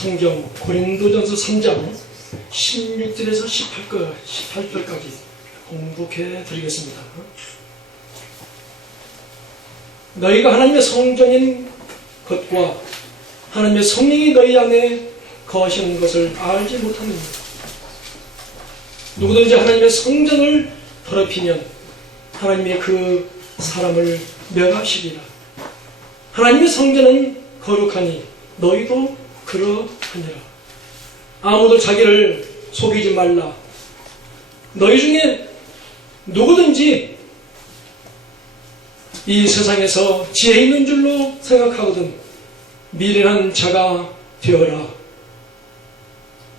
성경 고린도전서 3장 16절에서 18절까지 공독해 드리겠습니다. 너희가 하나님의 성전인 것과 하나님의 성령이 너희 안에 거하시는 것을 알지 못하느냐. 누구든지 하나님의 성전을 더럽히면 하나님의 그 사람을 멸하시리라. 하나님의 성전은 거룩하니 너희도 그러하니라. 아무도 자기를 속이지 말라. 너희 중에 누구든지 이 세상에서 지혜 있는 줄로 생각하거든 미련한 자가 되어라.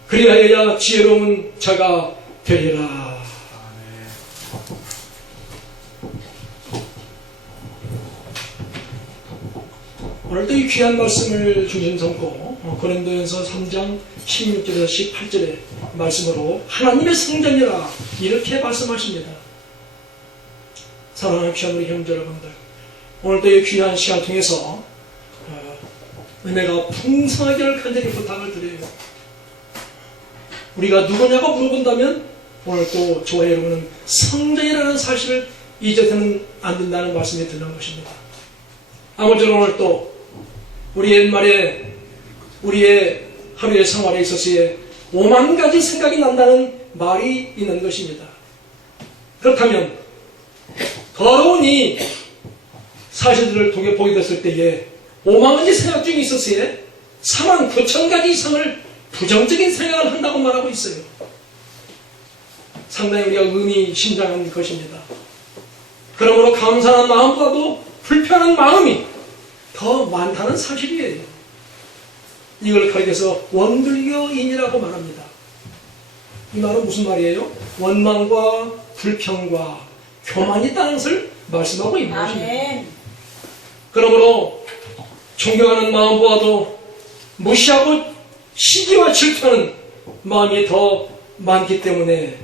그리하여야 지혜로운 자가 되리라. 오늘도 이 귀한 말씀을 중심 삼고 고린도전서 3장 16절에서 18절의 말씀으로 하나님의 성전이라 이렇게 말씀하십니다. 사랑하는 귀한 우리 형제 여러분들, 오늘도 이 귀한 시간 통해서 은혜가 풍성하기를 간절히 부탁을 드려요. 우리가 누구냐고 물어본다면 오늘 또 저와 여러분은 성전이라는 사실을 잊어서는 안 된다는 말씀이 드는 것입니다. 아무쪼록 오늘 또 우리 옛말에 우리의 하루의 생활에 있어서의 5만 가지 생각이 난다는 말이 있는 것입니다. 그렇다면 더러운 이 사실들을 보게 됐을 때에 5만 가지 생각 중에 있어서의 4만 9천 가지 이상을 부정적인 생각을 한다고 말하고 있어요. 상당히 우리가 의미심장한 것입니다. 그러므로 감사한 마음보다도 불편한 마음이 더 많다는 사실이에요. 이걸 가리켜서 원불교인이라고 말합니다. 이 말은 무슨 말이에요? 원망과 불평과 교만이 있다는 것을 말씀하고 있는 것입니다. 그러므로 존경하는 마음보다도 무시하고 시기와 질투하는 마음이 더 많기 때문에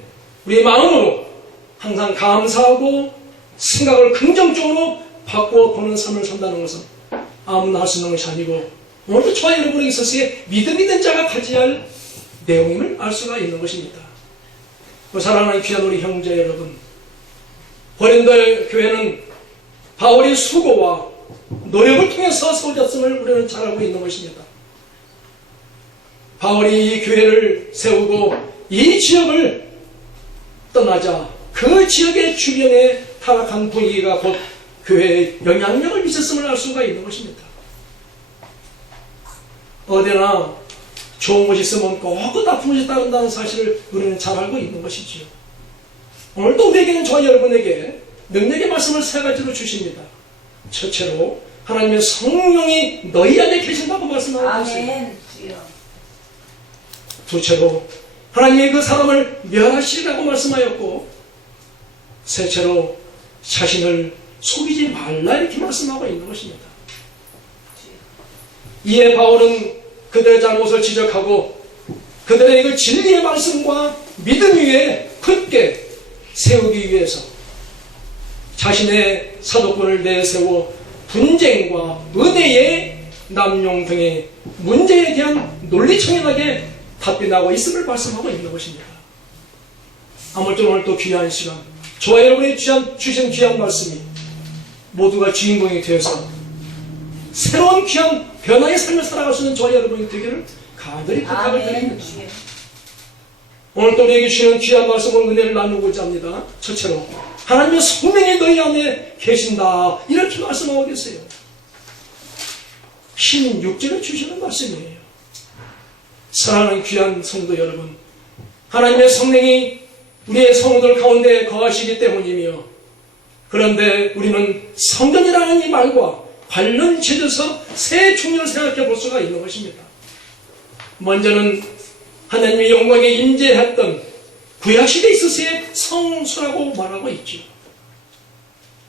우리의 마음으로 항상 감사하고 생각을 긍정적으로 바꾸어 보는 삶을 산다는 것은 아무나 할 수 있는 것이 아니고 오늘도 저와 여러분에게 있어서의 믿음 있는 자가 가져야 할 내용임을 알 수가 있는 것입니다. 사랑하는 귀한 우리 형제 여러분, 고린도 교회는 바울의 수고와 노력을 통해서 세워졌음을 우리는 잘 알고 있는 것입니다. 바울이 이 교회를 세우고 이 지역을 떠나자 그 지역의 주변에 타락한 분위기가 곧 교회에 영향력을 미쳤음을 알 수가 있는 것입니다. 어디나 좋은 것이 있으면 꼭 그 나쁜 것이 따른다는 사실을 우리는 잘 알고 있는 것이지요. 오늘도 우리에게는 저와 여러분에게 능력의 말씀을 세 가지로 주십니다. 첫째로 하나님의 성령이 너희 안에 계신다고 말씀하고 있습니다. 둘째로 하나님이 그 사람을 멸하시리라고 말씀하였고, 셋째로 자신을 속이지 말라 이렇게 말씀하고 있는 것입니다. 이에 바울은 그들의 잘못을 지적하고 그들의 그 진리의 말씀과 믿음 위에 굳게 세우기 위해서 자신의 사도권을 내세워 분쟁과 은혜의 남용 등의 문제에 대한 논리청연하게 답변하고 있음을 말씀하고 있는 것입니다. 아무쪼록 오늘 또 귀한 시간, 저와 여러분이 주신 귀한 말씀이 모두가 주인공이 되어서 새로운 귀한 변화의 삶을 살아갈 수 있는 저와 여러분이 되기를 간절히 부탁을 드립니다. 오늘 또 우리에게 주시는 귀한 말씀을 은혜를 나누고자 합니다. 첫째로 하나님의 성령이 너희 안에 계신다 이렇게 말씀하고 계세요. 16절에 주시는 말씀이에요. 사랑하는 귀한 성도 여러분, 하나님의 성령이 우리의 성도들 가운데 거하시기 때문이며, 그런데 우리는 성전이라는 이 말과 관련 지어서 세 중요를 생각해 볼 수가 있는 것입니다. 먼저는 하나님의 영광에 임재했던 구약시대에 있어서의 성수라고 말하고 있죠.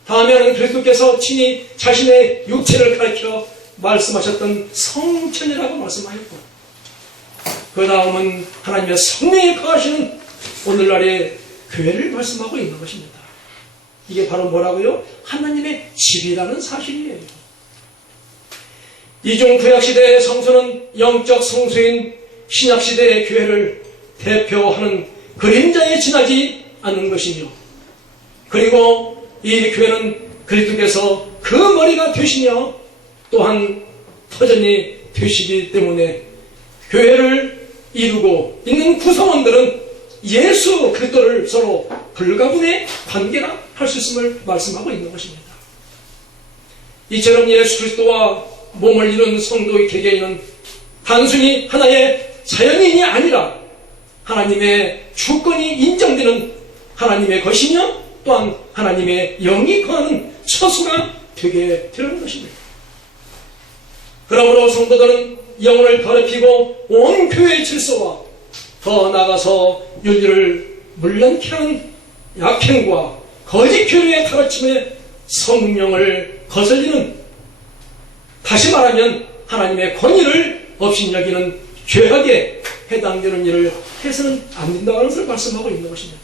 다음에는 그리스도께서 친히 자신의 육체를 가리켜 말씀하셨던 성전이라고 말씀하였고, 그 다음은 하나님의 성령이 거하시는 오늘날의 교회를 말씀하고 있는 것입니다. 이게 바로 뭐라고요? 하나님의 집이라는 사실이에요. 이중 구약시대의 성소는 영적 성수인 신약시대의 교회를 대표하는 그림자에 지나지 않는 것이며, 그리고 이 교회는 그리스도께서 그 머리가 되시며 또한 터전이 되시기 때문에 교회를 이루고 있는 구성원들은 예수 그리스도를 서로 불가분의 관계라 할 수 있음을 말씀하고 있는 것입니다. 이처럼 예수 그리스도와 몸을 이룬 성도의 개개인은 단순히 하나의 자연인이 아니라 하나님의 주권이 인정되는 하나님의 것이며 또한 하나님의 영이 거하는 처소가 되게 되는 것입니다. 그러므로 성도들은 영혼을 더럽히고 온 교회의 질서와 더 나아가서 윤리를 물렁케 하는 약행과 거짓 교류의 가르침에 성령을 거슬리는, 다시 말하면 하나님의 권위를 업신여기는 죄악에 해당되는 일을 해서는 안 된다는 것을 말씀하고 있는 것입니다.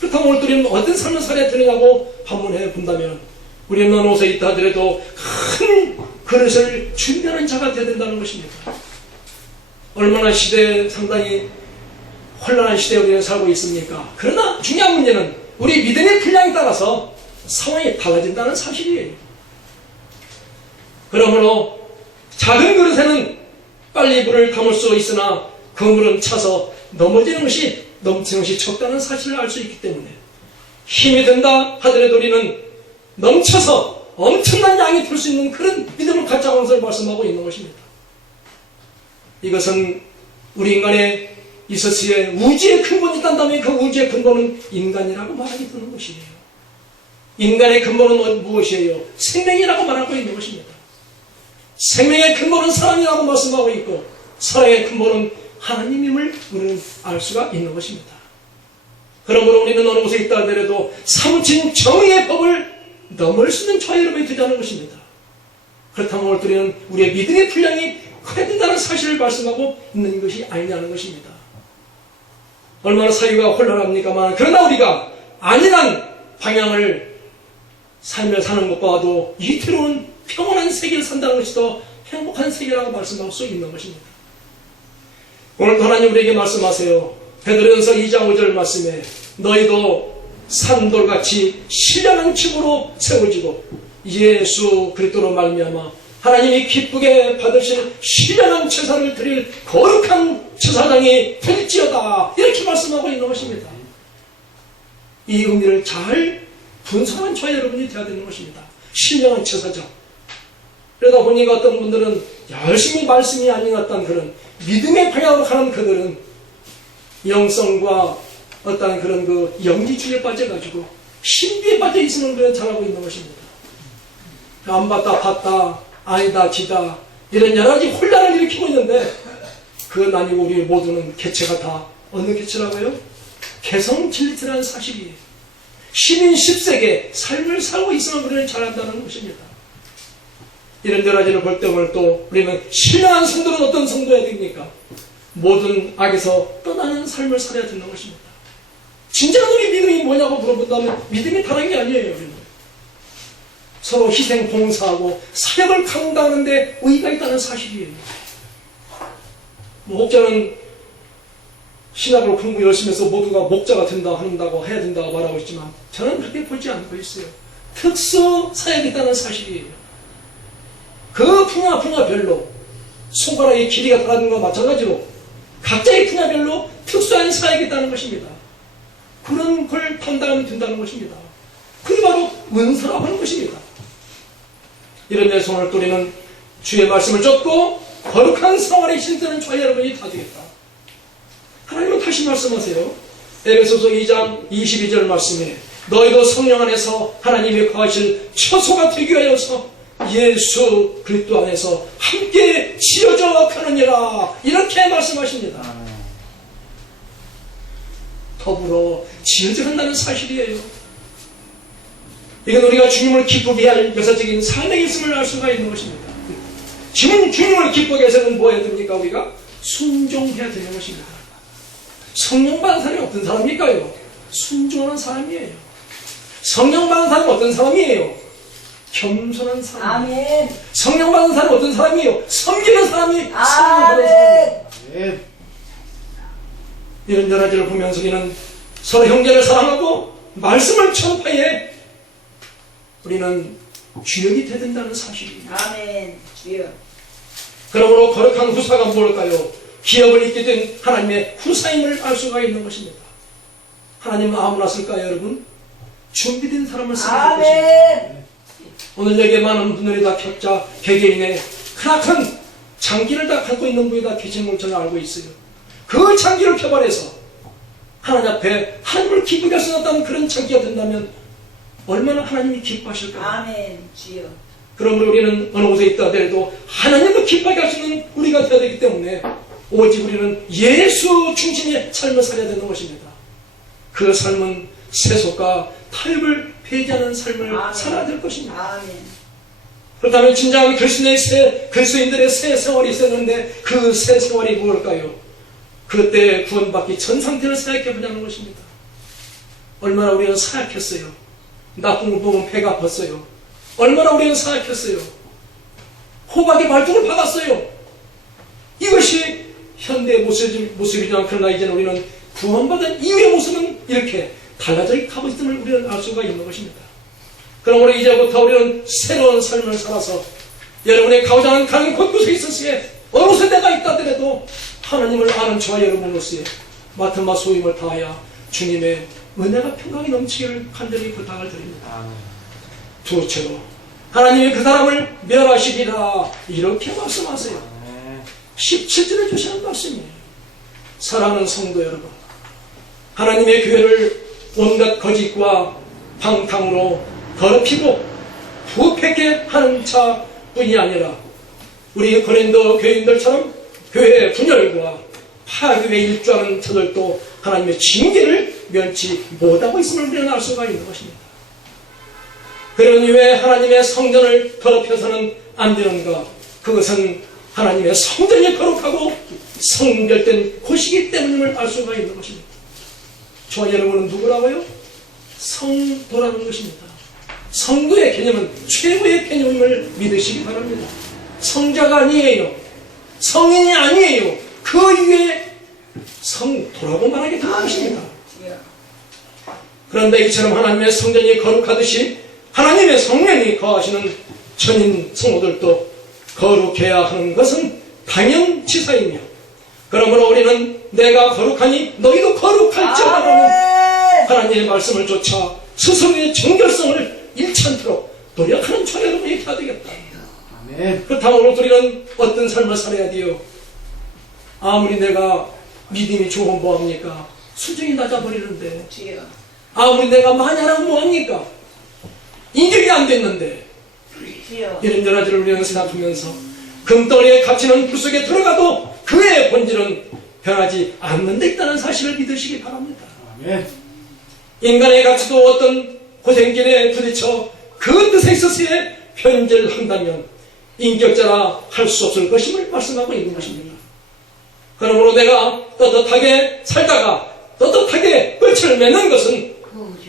그렇다면 오늘 우리는 어떤 삶을 살아야 되느냐고 반문해 본다면, 우리는 어느 곳에 있다 하더라도 큰 그릇을 준비하는 자가 되어야 된다는 것입니다. 얼마나 시대에 상당히 혼란한 시대에 우리는 살고 있습니까? 그러나 중요한 문제는 우리 믿음의 분량에 따라서 상황이 달라진다는 사실이에요. 그러므로 작은 그릇에는 빨리 물을 담을 수 있으나 그 물은 차서 넘어지는 것이 넘치는 것이 적다는 사실을 알 수 있기 때문에 힘이 든다 하더라도 우리는 넘쳐서 엄청난 양이 될 수 있는 그런 믿음을 갖자는 것을 말씀하고 있는 것입니다. 이것은 우리 인간의 있었기에 우주의 근본이 있다면 그 우주의 근본은 인간이라고 말하게 되는 것이에요. 인간의 근본은 무엇이에요? 생명이라고 말하고 있는 것입니다. 생명의 근본은 사랑이라고 말씀하고 있고 사랑의 근본은 하나님임을 우리는 알 수가 있는 것입니다. 그러므로 우리는 어느 곳에 있다 하더라도 사무친 정의의 법을 넘을 수 있는 자유로움이 되자는 것입니다. 그렇다면 오늘 우리는 우리의 믿음의 분량이 커야 된다는 사실을 말씀하고 있는 것이 아니냐는 것입니다. 얼마나 사유가 혼란합니까만, 그러나 우리가 안일한 방향을 삶을 사는 것과도 이태로운 평온한 세계를 산다는 것이 더 행복한 세계라고 말씀할 수 있는 것입니다. 오늘도 하나님 우리에게 말씀하세요. 베드로전서 2장 5절 말씀에 너희도 산돌같이 신령한 칩으로 세워지고 예수 그리스도로 말미암아 하나님이 기쁘게 받으실 신령한 제사를 드릴 거룩한 제사장이 될지어다, 이렇게 말씀하고 있는 것입니다. 이 의미를 잘 분석한 저희 여러분이 되어야 되는 것입니다. 신령한 제사장. 그러다 보니까 어떤 분들은 열심히 말씀이 아닌 어떤 그런 믿음의 방향으로 가는 그들은 영성과 어떤 그런 그 영지주의에 빠져가지고 신비에 빠져 있으면 그런 잘하고 있는 것입니다. 안 봤다 봤다 아니다 지다 이런 여러 가지 혼란을 일으키고 있는데, 그건 아니고 우리 모두는 개체가 다 어느 개체라고요? 개성진리트라는 사실이에요. 시민 10세계 삶을 살고 있으면 우리는 잘한다는 것입니다. 이런 여러 가지를 볼 때 오늘 또 우리는 신령한 성도는 어떤 성도여야 됩니까? 모든 악에서 떠나는 삶을 살아야 되는 것입니다. 진짜로 우리 믿음이 뭐냐고 물어본다면 믿음이 다른 게 아니에요. 우리는 서로 희생 봉사하고 사역을 감당하는데 의의가 있다는 사실이에요. 목자는 신학을 공부 열심히 해서 모두가 목자가 한다고 해야 된다고 말하고 있지만 저는 그렇게 보지 않고 있어요. 특수 사역이 있다는 사실이에요. 그 분야별로 손가락의 길이가 다른 것과 마찬가지로 각자의 분야별로 특수한 사역이 있다는 것입니다. 그런 걸 판단하면 된다는 것입니다. 그게 바로 은사라고 하는 것입니다. 이런 데서 오늘 우리는 주의 말씀을 쫓고 거룩한 생활에 실천하는 저희 여러분이 다 되겠다. 하나님은 다시 말씀하세요. 에베소서 2장 22절 말씀에 너희도 성령 안에서 하나님의 거하실 처소가 되기 위하여서 예수 그리스도 안에서 함께 지어져 가느니라, 이렇게 말씀하십니다. 더불어 지어져 간다는 사실이에요. 이건 우리가 주님을 기쁘게 할 역사적인 삶의 있음을 알 수가 있는 것입니다. 주님을 기쁘게 해서는 뭐 해야 됩니까? 우리가 순종해야 되는 것입니다. 성령 받은 사람이 어떤 사람일까요? 순종하는 사람이에요. 성령 받은 사람은 어떤 사람이에요? 겸손한 사람. 아멘. 성령 받은 사람이 어떤 사람이에요? 섬기는 사람이 성령 받은 아멘. 사람이에요. 이런 여러 가지를 보면서 우리는 서로 형제를 사랑하고 말씀을 전파해 우리는 주역이 되야 된다는 사실입니다. 아멘. 주여. 그러므로 거룩한 후사가 무엇일까요? 기업을 잇게 된 하나님의 후사임을 알 수가 있는 것입니다. 하나님은 아무나 쓸까요, 여러분? 준비된 사람을 쓰는 것입니다. 아멘. 오늘 여기에 많은 분들이 다 격자, 개개인의 크나큰 장기를 다 갖고 있는 분이 다 계신 걸 저는 알고 있어요. 그 장기를 개발해서 하나님 앞에 하나님을 기쁘게 할 수 있다는 그런 장기가 된다면 얼마나 하나님이 기뻐하실까요? 아멘. 주여. 그러므로 우리는 어느 곳에 있다 하더라도 하나님을 기뻐하게 할 수 있는 우리가 되어야 되기 때문에 오직 우리는 예수 중심의 삶을 살아야 되는 것입니다. 그 삶은 세속과 타협을 폐지하는 삶을 아멘. 살아야 될 것입니다. 아멘. 그렇다면 진정한 그리스도인들의 새 세월이 있었는데 그 새 세월이 무엇일까요? 그때 구원받기 전 상태를 생각해 보자는 것입니다. 얼마나 우리는 사약했어요. 나쁜 걸 보면 배가 아팠어요. 얼마나 우리는 사약했어요. 호박의 발톱을 박았어요. 이것이 현대의 모습이지만 그러나 이제는 우리는 구원받은 이후의 모습은 이렇게 달라져 가고 있음을 우리는 알 수가 있는 것입니다. 그러므로 이제부터 우리는 새로운 삶을 살아서 여러분의 가고자 하는 가는 곳곳에 있으시에 어느 곳에 내가 있다 하더라도 하나님을 아는 저와 여러분으로서의 맡은 바 소임을 다하여 주님의 은혜가 평강이 넘치기를 간절히 부탁을 드립니다. 둘째로 하나님이 그 사람을 멸하시리라 이렇게 말씀하세요. 17절에 주시는 말씀이에요. 사랑하는 성도 여러분, 하나님의 교회를 온갖 거짓과 방탕으로 더럽히고 부패케 하는 자뿐이 아니라 우리 고린도 교인들처럼 교회의 분열과 파괴에 일조하는 자들도 하나님의 징계를 면치 못하고 있음을 우리는 알 수가 있는 것입니다. 그런 이유에 하나님의 성전을 더럽혀서는 안 되는가? 그것은 하나님의 성전이 거룩하고 성별된 곳이기 때문임을 알 수가 있는 것입니다. 저와 여러분은 누구라고요? 성도라는 것입니다. 성도의 개념은 최고의 개념임을 믿으시기 바랍니다. 성자가 아니에요. 성인이 아니에요. 그 이외에 성도라고 말하게 되는 것입니다. 그런데 이처럼 하나님의 성전이 거룩하듯이 하나님의 성령이 거하시는 천인 성도들도 거룩해야 하는 것은 당연지사이며, 그러므로 우리는 내가 거룩하니 너희도 거룩할지어다라는 하나님의 말씀을 쫓아 스스로의 정결성을 잃지 않도록 노력하는 저와 여러분이 되어야 되겠다. 그렇다면 오늘 우리는 어떤 삶을 살아야 돼요? 아무리 내가 믿음이 좋으면 뭐합니까? 수준이 낮아버리는데, 아무리 내가 많이 하라고 뭐합니까? 인격이 안 됐는데, 이런 여러 가지를 우리는 생각하면서 금덩어리에 갇히는 불 속에 들어가도 그의 본질은 변하지 않는 데 있다는 사실을 믿으시기 바랍니다. 인간의 가치도 어떤 고생길에 부딪혀 그 뜻에 있어서의 변절을 한다면 인격자라 할 수 없을 것임을 말씀하고 있는 것입니다. 그러므로 내가 떳떳하게 살다가 떳떳하게 끝을 맺는 것은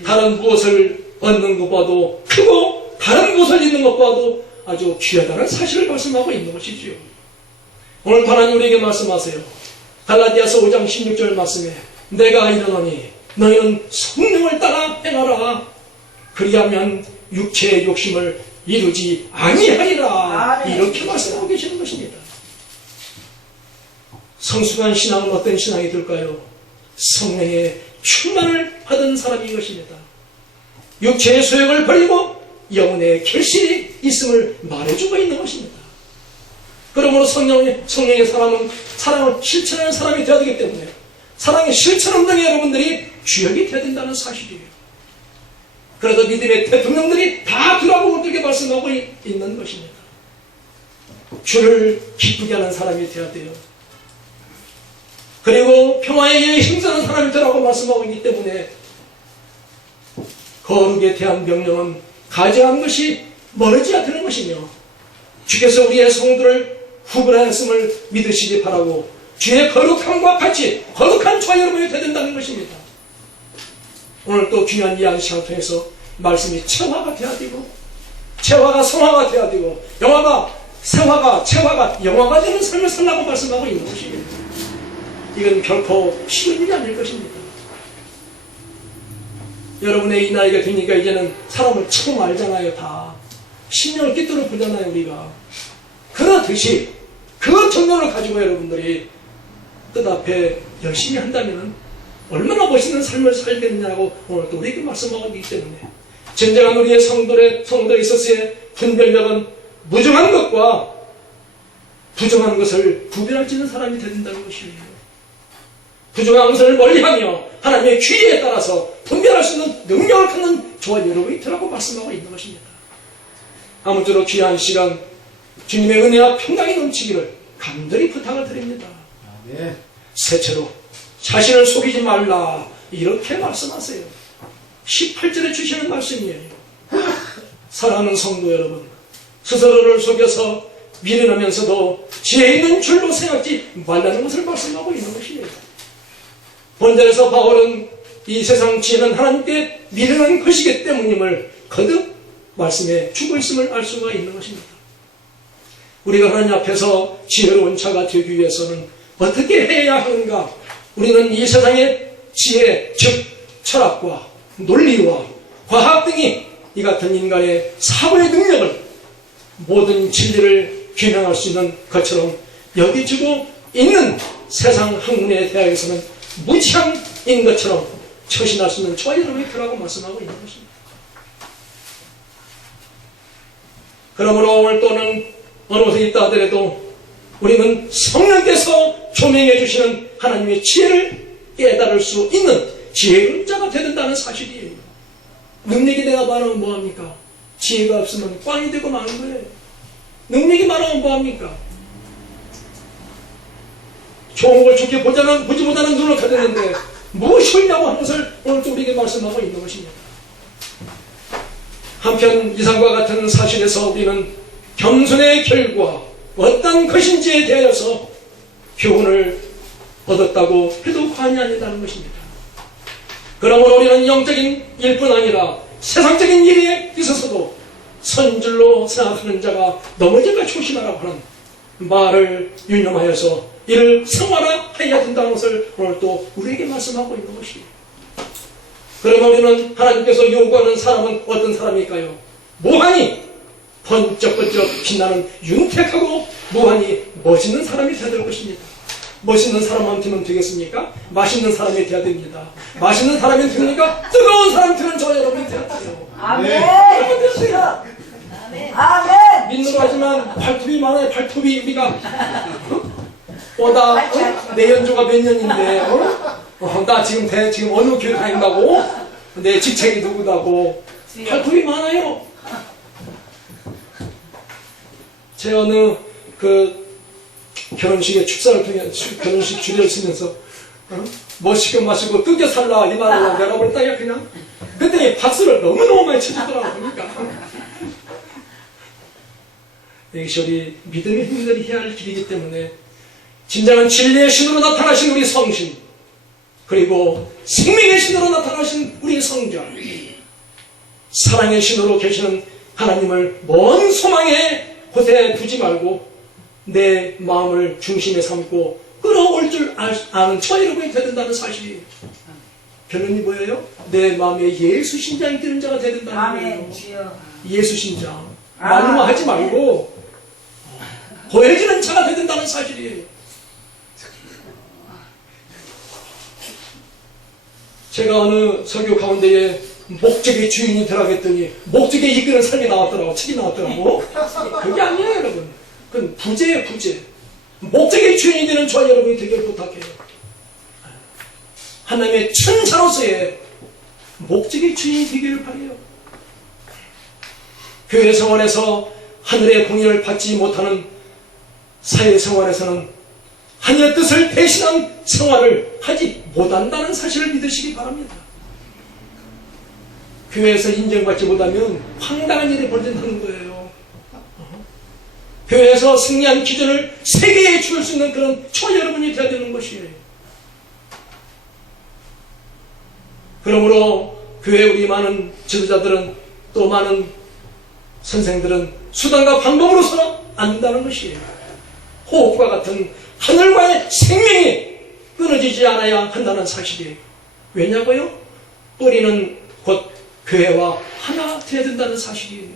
다른 무엇을 얻는 것보다도 크고 다른 무엇을 잃는 것보다도 아주 귀하다는 사실을 말씀하고 있는 것이지요. 오늘 하나님 우리에게 말씀하세요. 갈라디아서 5장 16절 말씀에 내가 이르노니 너희는 성령을 따라 행하라. 그리하면 육체의 욕심을 이루지 아니하리라. 이렇게 말씀하고 계시는 것입니다. 성숙한 신앙은 어떤 신앙이 될까요? 성령의 충만을 받은 사람인 것입니다. 육체의 소욕을 버리고 영혼의 결실이 있음을 말해주고 있는 것입니다. 그러므로 성령의 사람은 사랑을 실천하는 사람이 되어야 되기 때문에 사랑의 실천 운동에 여러분들이 주역이 되어야 된다는 사실이에요. 그래서 믿음의 대통령들이 다 두라고 어떻게 말씀하고 있는 것입니다. 주를 기쁘게 하는 사람이 되어야 돼요. 그리고 평화에 힘쓰는 사람이 되라고 말씀하고 있기 때문에 거룩에 대한 명령은 가져간 것이 멀지 않다는 것이며, 주께서 우리의 성도를 구분하였음을 믿으시기 바라고 주의 거룩함과 같이 거룩한 저와 여러분이 되어야 된다는 것입니다. 오늘 또 귀한 이야기 시간 통해서 말씀이 체화가 되어야 되고 재화가 성화가 되어야 되고 영화가 세화가 재화가 영화가 되는 삶을 살라고 말씀하고 있는 것이에요. 이건 결코 쉬운 일이 아닐 것입니다. 여러분의 이 나이가 되니까 이제는 사람을 처음 알잖아요. 다 신령을 깃들어 보잖아요. 우리가 그렇듯이 그 정도를 가지고 여러분들이 뜻 앞에 열심히 한다면 얼마나 멋있는 삶을 살겠느냐고 오늘 또 우리에게 말씀하고 있기 때문에 진정한 우리의 성도에 있어서의 분별력은 무정한 것과 부정한 것을 구별할 수 있는 사람이 된다는 것이에요. 부정한 것을 멀리하며 하나님의 귀에 따라서 분별할 수 있는 능력을 갖는 저와 여러분이 있더라고 말씀하고 있는 것입니다. 아무쪼록 귀한 시간 주님의 은혜와 평강이 넘치기를 간절히 부탁을 드립니다. 아멘. 셋째로 자신을 속이지 말라 이렇게 말씀하세요. 18절에 주시는 말씀이에요. 사랑하는 성도 여러분, 스스로를 속여서 미련하면서도 지혜 있는 줄로 생각지 말라는 것을 말씀하고 있는 것이에요. 본절에서 바울은 이 세상 지혜는 하나님께 미련한 것이기 때문임을 거듭 말씀해 주고 있음을 알 수가 있는 것입니다. 우리가 하나님 앞에서 지혜로운 자가 되기 위해서는 어떻게 해야 하는가? 우리는 이 세상의 지혜, 즉 철학과 논리와 과학 등이 이 같은 인간의 사고의 능력을 모든 진리를 규명할 수 있는 것처럼 여기지고 있는 세상 학문의 대학에서는 무지한인 것처럼 처신할 수 있는 저와 여러분이 그라고 말씀하고 있는 것입니다. 그러므로 오늘 또는 어느 곳에 있다 하더라도 우리는 성령께서 조명해 주시는 하나님의 지혜를 깨달을 수 있는 지혜로운 자가 되야 된다는 사실이에요. 능력이 내가 많으면 뭐합니까? 지혜가 없으면 꽝이 되고 마는 거예요. 능력이 많으면 뭐합니까? 좋은 걸 좋게 보지 못하는 눈을 가졌는데 무엇이 옳냐고 하는 것을 오늘 또 우리에게 말씀하고 있는 것입니다. 한편 이상과 같은 사실에서 우리는 겸손의 결과 어떤 것인지에 대하여서 교훈을 얻었다고 해도 과언이 아니다는 것입니다. 그러므로 우리는 영적인 일뿐 아니라 세상적인 일에 있어서도 선줄로 생각하는 자가 넘어질까 조심하라고 하는 말을 유념하여서 이를 성화해야 된다는 것을 오늘 또 우리에게 말씀하고 있는 것이에요. 그러면 우리는 하나님께서 요구하는 사람은 어떤 사람일까요? 무한히 번쩍번쩍 빛나는 윤택하고 무한히 멋있는 사람이 되어야 될 것입니다. 멋있는 사람만 되면 되겠습니까? 맛있는 사람이 되어야 됩니다. 맛있는 사람이 되니까 뜨거운 사람이 되는 저 여러분이 되어야 돼요. 아멘. 아멘. 믿는 거 하지만 발톱이 많아요. 발톱이 우리가 내 연조가 몇 년인데 나 지금 어느 교회 다닌다고? 내 직책이 누구다고? 발톱이 많아요. 제 어느 결혼식에 축사를 통해 결혼식 주례를 쓰면서 멋있게 마시고 뜯겨 살라 이 말을 내가 볼 때 그냥 그랬더니 박수를 너무너무 많이 쳐주더라고. 그러니까 이것이 우리 믿음의 힘들이 해야 할 길이기 때문에 진정한 진리의 신으로 나타나신 우리 성신, 그리고 생명의 신으로 나타나신 우리 성전, 사랑의 신으로 계시는 하나님을 먼 소망의 곳에 두지 말고 내 마음을 중심에 삼고 끌어올 줄 아는 저 여러분이 되야 된다는 사실이에요. 결론이 뭐예요? 내 마음에 예수 신장이 되는 자가 되야 된다는 아멘. 거예요. 주여. 예수 신장. 말로만 하지 말고 보여지는 자가 되야 된다는 사실이에요. 제가 어느 설교 가운데에 목적의 주인이 되라겠더니 목적에 이끄는 삶이 나왔더라고. 책이 나왔더라고. 그게 아니에요, 여러분. 그건 부재예요, 부재. 목적의 주인이 되는 저와 여러분이 되기를 부탁해요. 하나님의 천사로서의 목적의 주인이 되기를 바라요. 교회 생활에서 하늘의 공의를 받지 못하는 사회 생활에서는 하늘의 뜻을 대신한 생활을 하지 못한다는 사실을 믿으시기 바랍니다. 교회에서 인정받지 못하면 황당한 일이 벌어진다는 거예요. 교회에서 승리한 기준을 세계에 줄 수 있는 그런 저 여러분이 되어야 되는 것이에요. 그러므로 교회 우리 많은 지도자들은 또 많은 선생들은 수단과 방법으로서는 안 된다는 것이에요. 호흡과 같은 하늘과의 생명이 끊어지지 않아야 한다는 사실이에요. 왜냐고요? 우리는 곧 교회와 하나 되어야 된다는 사실이에요.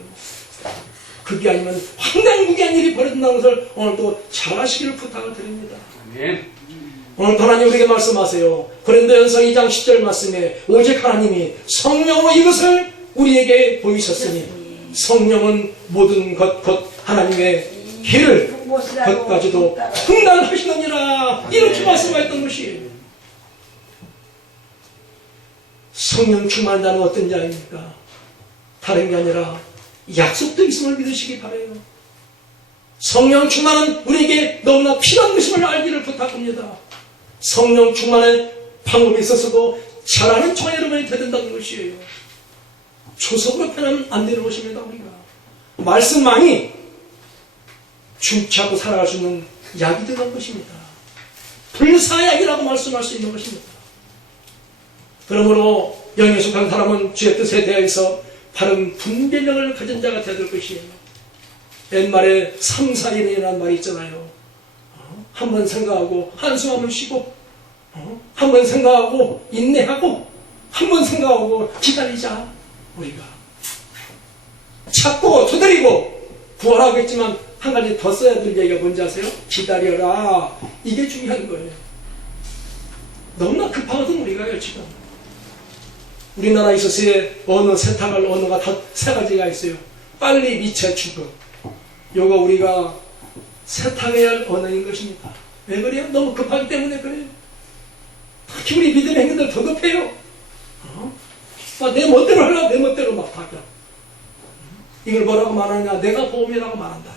그게 아니면 황당무계한 일이 벌어진다는 것을 오늘도 잘 아시기를 부탁을 드립니다. 아멘. 오늘 하나님 우리에게 말씀하세요. 고린도전서 2장 10절 말씀에 오직 하나님이 성령으로 이것을 우리에게 보이셨으니 성령은 모든 것 곧 하나님의 길을 것까지도 통달하시느니라, 이렇게 말씀하셨던 것이에요. 성령 충만한 자는 어떤 자입니까? 다른 게 아니라 약속도 있음을 믿으시기 바라요. 성령 충만은 우리에게 너무나 필요한 것임을 알기를 부탁합니다. 성령 충만의 방법이 있어서도 잘하는 저 여러분이 되야 된다는 것이에요. 조석으로 표현하면 안 되는 것입니다. 우리가 말씀만이 죽지 않고 살아갈 수 있는 약이 되는 것입니다. 불사약이라고 말씀할 수 있는 것입니다. 그러므로 영에 속한 사람은 주의 뜻에 대해서 바른 분별력을 가진 자가 되어야 될 것이에요. 옛말에 3살이라는 말이 있잖아요. 한 번 생각하고 한숨 한번 쉬고, 한 번 생각하고 인내하고, 한 번 생각하고 기다리자. 우리가 찾고 두드리고 구하라고 했지만 한 가지 더 써야 될 얘기가 뭔지 아세요? 기다려라. 이게 중요한 거예요. 너무나 급하거든 우리가요. 지금 우리나라에 있어서의 언어, 세탁할 언어가 다 세 가지가 있어요. 빨리, 미체, 죽음. 요거 우리가 세탁해야 할 언어인 것입니다. 왜 그래요? 너무 급하기 때문에 그래요. 특히 우리 믿음의 행위들 더 급해요. 내 멋대로 하려고 내 멋대로 막 바뀌어. 이걸 뭐라고 말하느냐? 내가 복음이라고 말한다.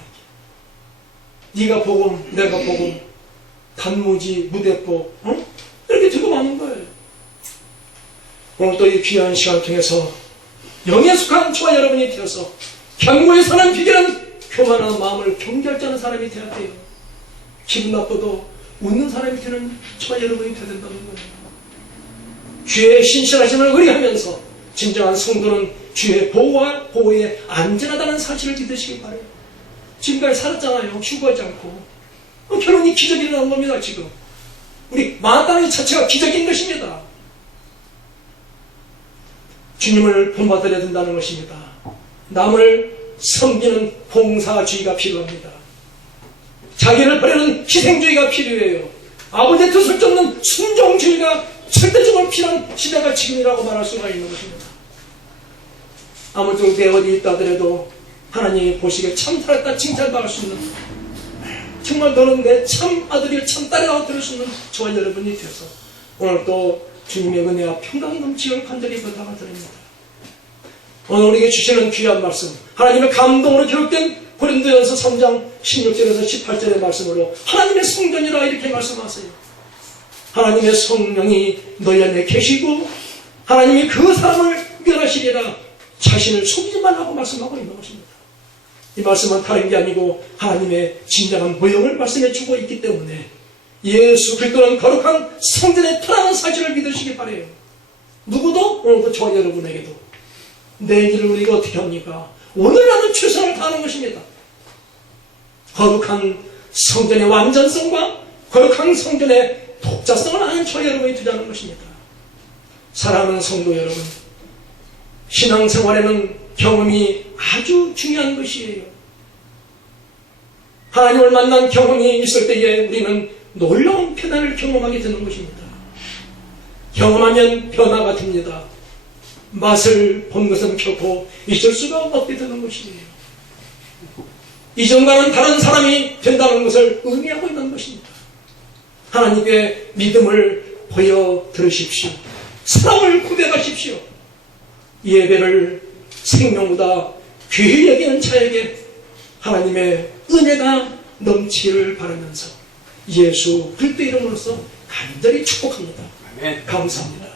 네가 복음, 내가 복음, 단무지, 무대뽀, 이렇게 되고 마는 거예요. 오늘 또 이 귀한 시간 통해서 영에 속한 저와 여러분이 되어서 경고에 사는 비결은 교만한 마음을 경계할 줄 아는 사람이 되어야 돼요. 기분 나빠도 웃는 사람이 되는 저와 여러분이 되어야 된다는 거예요. 주의 신실하심을 의뢰하면서 진정한 성도는 주의 보호와 보호에 안전하다는 사실을 믿으시기 바라요. 지금까지 살았잖아요. 휴거하지 않고. 결혼이 기적이 일어난 겁니다. 지금 우리 마땅한 자체가 기적인 것입니다. 주님을 본받아야 된다는 것입니다. 남을 섬기는 봉사주의가 필요합니다. 자기를 버리는 희생주의가 필요해요. 아버지의 뜻을 쫓는 순종주의가 절대적으로 필요한 시대가 지금이라고 말할 수가 있는 것입니다. 아무쪼록 내 어디 있다 하더라도 하나님이 보시기에 참 살았다 칭찬받을 수 있는, 정말 너는 내 참 아들이여 참 딸이라고 들을 수 있는 저와 여러분이 되어서 오늘 또 주님의 은혜와 평강이 넘치기를 간절히 부탁을 드립니다. 오늘 우리에게 주시는 귀한 말씀, 하나님의 감동으로 기록된 고린도전서 3장 16절에서 18절의 말씀으로 하나님의 성전이라 이렇게 말씀하세요. 하나님의 성령이 너희 안에 계시고 하나님이 그 사람을 멸하시리라, 자신을 속이지 말라고 말씀하고 있는 것입니다. 이 말씀은 다른 게 아니고 하나님의 진정한 모형을 말씀해 주고 있기 때문에 예수 그리스도는 거룩한 성전에 터라는 사실을 믿으시기 바라요. 누구도, 오늘도 저와 여러분에게도 내일을 우리가 어떻게 합니까? 오늘라도 최선을 다하는 것입니다. 거룩한 성전의 완전성과 거룩한 성전의 독자성을 아는 저와 여러분이 되자는 것입니다. 사랑하는 성도 여러분, 신앙생활에는 경험이 아주 중요한 것이에요. 하나님을 만난 경험이 있을 때에 우리는 놀라운 변화를 경험하게 되는 것입니다. 경험하면 변화가 됩니다. 맛을 본 것은 결코 잊을 수가 없게 되는 것이에요. 이전과는 다른 사람이 된다는 것을 의미하고 있는 것입니다. 하나님께 믿음을 보여 들으십시오. 사랑을 고백하십시오. 예배를 생명보다 귀히 여기는 자에게 하나님의 은혜가 넘치기를 바라면서 예수 그리스도 이름으로써 간절히 축복합니다. 아멘. 감사합니다.